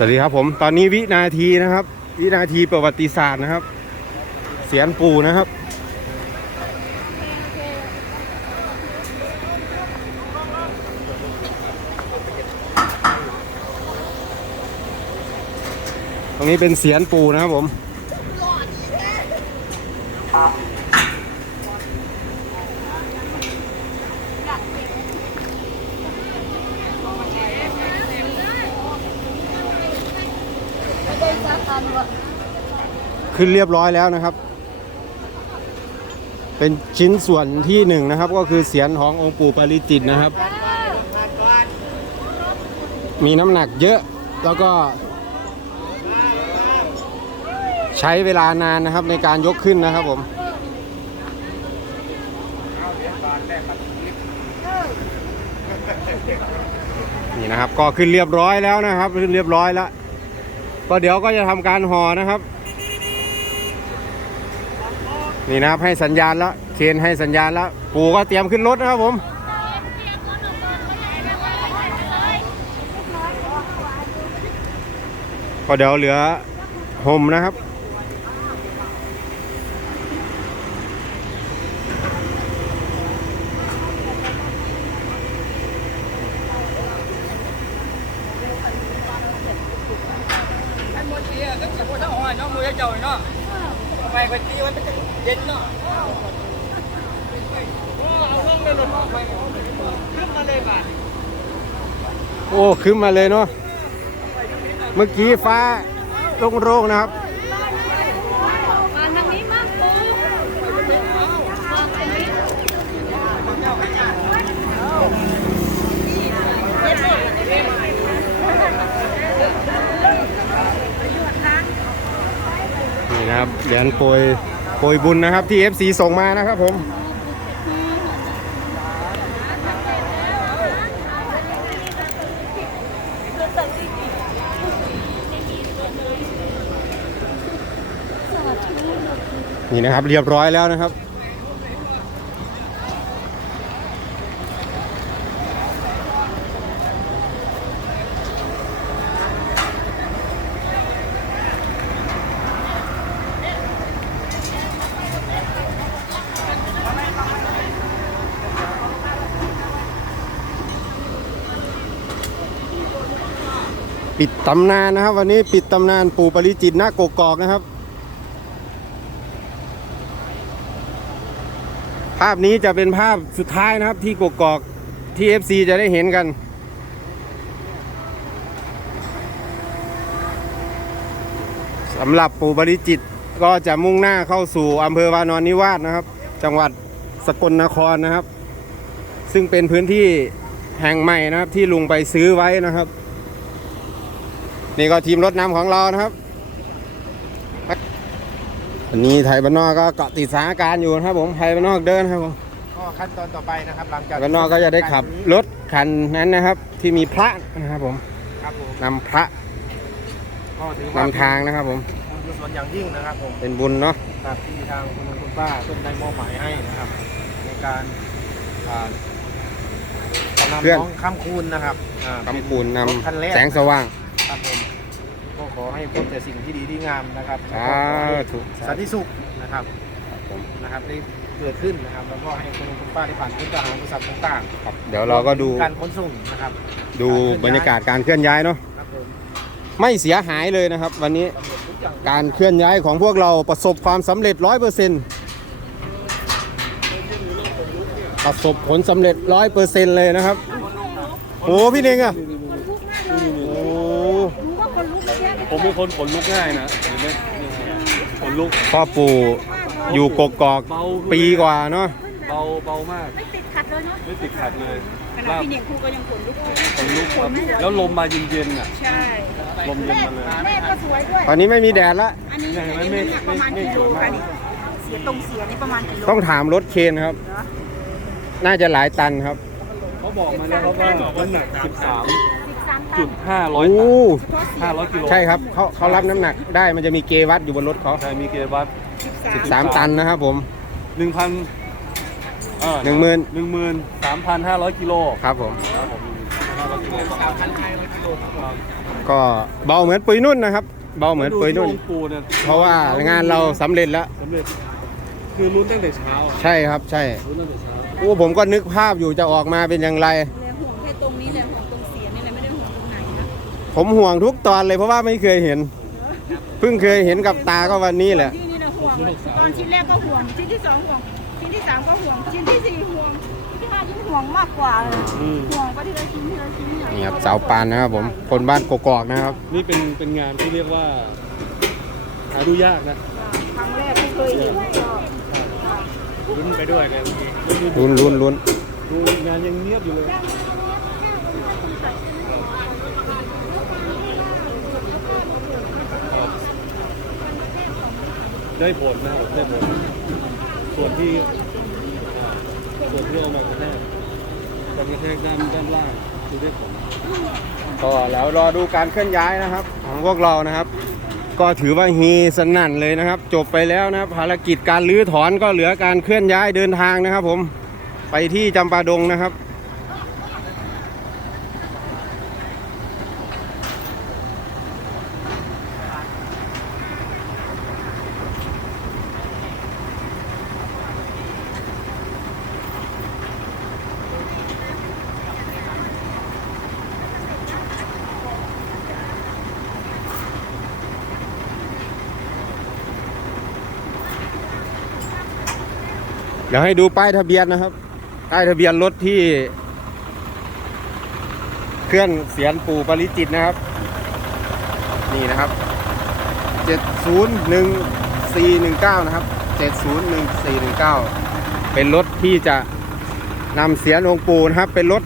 สวัสดีครับผมตอนนี้วินาทีนะครับ วินาทีประวัติศาสตร์นะครับ เสียนปูนะครับ ตรงนี้เป็นเสียนปูนะครับผม ขึ้นเรียบร้อยแล้วนะครับ เป็นชิ้นส่วนที่หนึ่งนะครับ ก็คือเสียนขององค์ปู่ปาริจิตนะครับ มีน้ำหนักเยอะแล้วก็ ใช้เวลานานนะครับในการยกขึ้นนะครับผมนี่นะครับก็ขึ้นเรียบร้อยแล้วนะครับ ขึ้นเรียบร้อยแล้วก็เดี๋ยวก็จะทำการห่อนะครับ นี่นะครับให้สัญญาณแล้วเคนให้สัญญาณแล้ว ปู่ก็เตรียมขึ้นรถนะครับผมก็เดี๋ยวเหลือห่มนะครับอันหมด โอ้คือเจ้าเนาะไปไปตีมันเป็นเย็นเนาะเอาเรื่องเลยลุดออกไปขึ้นมาเลยบาทโอ้ขึ้นมาเลยเนาะเมื่อกี้ฟ้าโล่งๆนะครับมาทางนี้มากปูนี่นะครับเหรียญโปรย โปรยบุญนะครับที่ FC ส่งมานะครับผม นี่นะครับเรียบร้อยแล้วนะครับ ปิดตำนานนะครับ วันนี้ปิดตำนานปู่ปริจิตรณกกอกนะครับ ภาพนี้จะเป็นภาพสุดท้ายนะครับที่กกอกที่ FC จะได้เห็นกัน สำหรับปู่บริจิตก็จะมุ่งหน้าเข้าสู่อำเภอวานอนนิวาสนะครับ จังหวัดสกลนครนะครับ ซึ่งเป็นพื้นที่แห่งใหม่นะครับที่ลุงไปซื้อไว้นะครับ นี่ก็ทีมรถนำของเรานะครับวันนี้ไทยบ้านนอกก็เกาะติดสถานการณ์อยู่นะครับผมไทยบ้านนอกเดินครับผมก็ขั้นตอนต่อไปนะครับหลังจากบ้านนอกก็จะได้ขับรถคันนั้นนะครับ ที่มีพระนะครับผมครับผมนำพระก็ถือว่านำทางนะครับผมบุญกุศลอย่างยิ่งนะครับผมเป็นบุญเนาะครับที่ทางคุณลุงคุณป้าเพิ่นได้มอบหมายให้นะครับ ในการอ่านำน้องข้ามคูณนะครับอ่าคำปูนนรถคันแรกำแสงสว่างครับผมก็ข อให้พบแต่สิ่งที่ดีที่งามนะครับสาธุสันติสุขนะครับนะครับได้เกิดขึ้นนะครับ แล้วก็ให้คุณลุงคุณป้าได้ผ่านพ้นจากหาอุปสรรคต่างครับเดี๋ยวเราก็ดูการขนส่งนะครับ ดูบรรยากาศการเคลื่อนย้ายเนาะครับผมไม่เสียหายเลยนะครับ วันนี้สำเร็จทุกอย่างการเคลื่อนย้ายของพวกเราประสบความสำเร็จร้อยเปอร์เซ็นต์ประสบผลสำเร็จร้อยเปอร์เซ็นต์เลยนะครับโอ้พี่เน่งอะโอ้ ผมเป็นคนขนลุกง่ายนะเห็นไหมขนลุก พ่อปู่อยู่กกอกเบาปีกว่าเนาะเบาเบามาก ไม่ติดขัดเลยเนาะไม่ติดขัดเลยขนาดพี่เน่งครูก็ยังขนลุกเลยขนลุกครับแล้วลมมาเย็นๆอะใช่ ลมเย็นมาเลย แม่ก็สวยด้วย ตอนนี้ไม่มีแดดละ อันนี้เนี่ยเห็นไหมอันเมนี้ฆน้ำหนักประมาณเมฆกิโลสวยมากค่ะนี่เสียตรงเสียนี่ประมาณกิโลต้องถามรถเคนครับเหรอน่าจะหลายตันครับ เขาบอกมาแล้วครับว่าน้ำหนัก13 สิบสามตัจุนดโอ้500ตัน500กิโลใช่ครับเขาเขารับน้ำหนักได้มันจะมีเกวัดอยู่บนรถเขาใช่มีเกวัต13 ตันนะครับผมหนึ่งพันเออหนึ่งหมื่นหนึ่งหมื่นสามพันห้าร้อยกิโลครับผม ครับผม1,300กิโลสามพันห้าร้อยกิโลครับก็เบาเหมือนปุยนุ่นนะครับ เบาเหมือนปุยนุ่น ดูที่องค์ปูเนี่ยเพราะว่างานเราสำเร็จแล้ว สำเร็จคือลุ้นตั้งแต่เช้าอะใช่ครับใช่ลุ้นตั้งแต่เช้า โอ้ผมก็นึกภาพอยู่จะออกมาเป็นอย่างไร ผมห่วงทุกตอนเลยเพราะว่าไม่เคยเห็น เพิ่งเคยเห็นกับตาก็วันนี้แหละ ที่นี่นะห่วงเลยตอนชิ้นแรกก็ห่วงชิ้นที่สองห่วงชิ้นที่สามก็ห่วงชิ้นที่สี่ห่วงชิ้นที่ห้ายิ่งห่วงมากกว่าเลยอืม ห่วงไปทีละชิ้นทีละชิ้นอย่างนี่ครับเสาปานนะครับผมคนบ้านกกอกนะครับ นี่เป็นเป็นงานที่เรียกว่าหาดูยากนะครั้งแรกที่เคยเห็นก็ลุ้นไปด้วยเลยเมื่อกี้ลุ้นลุ้นลุ้นลุ้นดูงานยังเงียบอยู่เลย ได้ผลนะครับได้ผลส่วนที่ ส่วนที่เอามากระแทกการกระแทกด้านด้านล่างคือได้ผลก็แล้วรอดูการเคลื่อนย้ายนะครับ ของพวกเรานะครับ ก็ถือว่าฮีสนั่นเลยนะครับ จบไปแล้วนะครับภารกิจการรื้อถอนก็เหลือการเคลื่อนย้ายเดินทางนะครับ ผมไปที่จำปาดงนะครับ เดี๋ยวให้ดูป้ายทะเบียนนะครับ ป้ายทะเบียนรถที่ เคลื่อนเสียนปู่ปริจิตนะครับ นี่นะครับ 701419 นะครับ 701419 เป็นรถที่จะนำเสียนองค์ปู่นะครับ เป็นรถ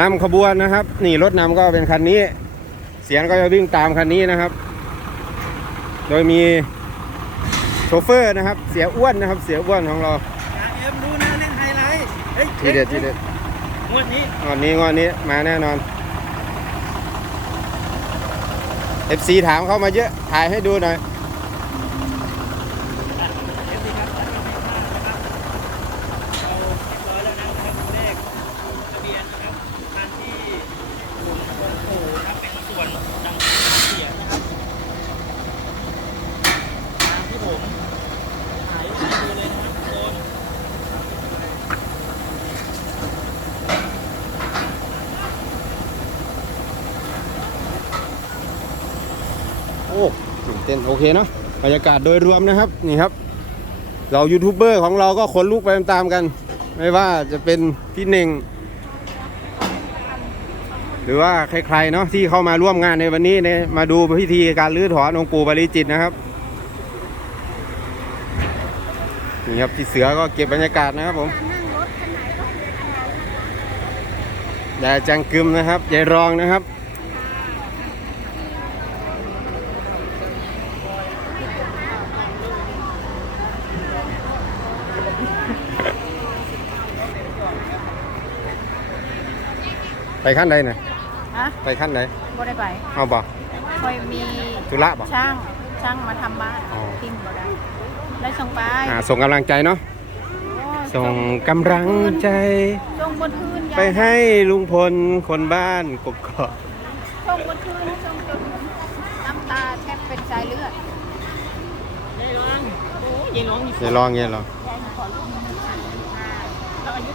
นำขบวนนะครับ นี่รถนำก็เป็นคันนี้ เสียนก็จะวิ่งตามคันนี้นะครับ โดยมี โชเฟอร์นะครับ เสียอ้วนนะครับ เสียอ้วนของเราเอ็มดูนะเล่นไฮไลท์เฮ้ยทีเด็ดทีเด็ดงวดนี้งอนนี้งอนนี้มาแน่นอน FC ถามเข้ามาเยอะถ่ายให้ดูหน่อย โอ้ตื่ นโอเคเนาะบรรยากาศโดยรวมนะครับนี่ครับ เรายูทูบเบอร์ของเราก็ขนลุกไปตามๆกัน ไม่ว่าจะเป็นพี่เน่ง หรือว่าใครๆเนาะที่เข้ามาร่วมงานในวันนี้เนี่ยมาดูพิธีการรื้อถอนองค์ปู่บริจิตนะครับนี่ครับพี่เสือก็เก็บบรรยากาศนะครับผมยายจังกึมนะครับยายรองนะครับ ไปขั้นใดน่ะฮะไปขั้นใดบ่ได้ไปเอาบอกคอยมีธุระบอกช่างช่างมาทำบ้านอ๋อทิมบ่ได้ได้ส่งไปอ่าส่งกำลังใจเนาะโอ้ส่งกำลังใจส่งบนคืนไปให้ลุงพลคนบ้านกกอกส่งบนคืนส่งจนน้ำตาแทบเป็นสายเลือดยายร้องโอ้ยยายร้องอย่าลองอย่าลองยายขอลูก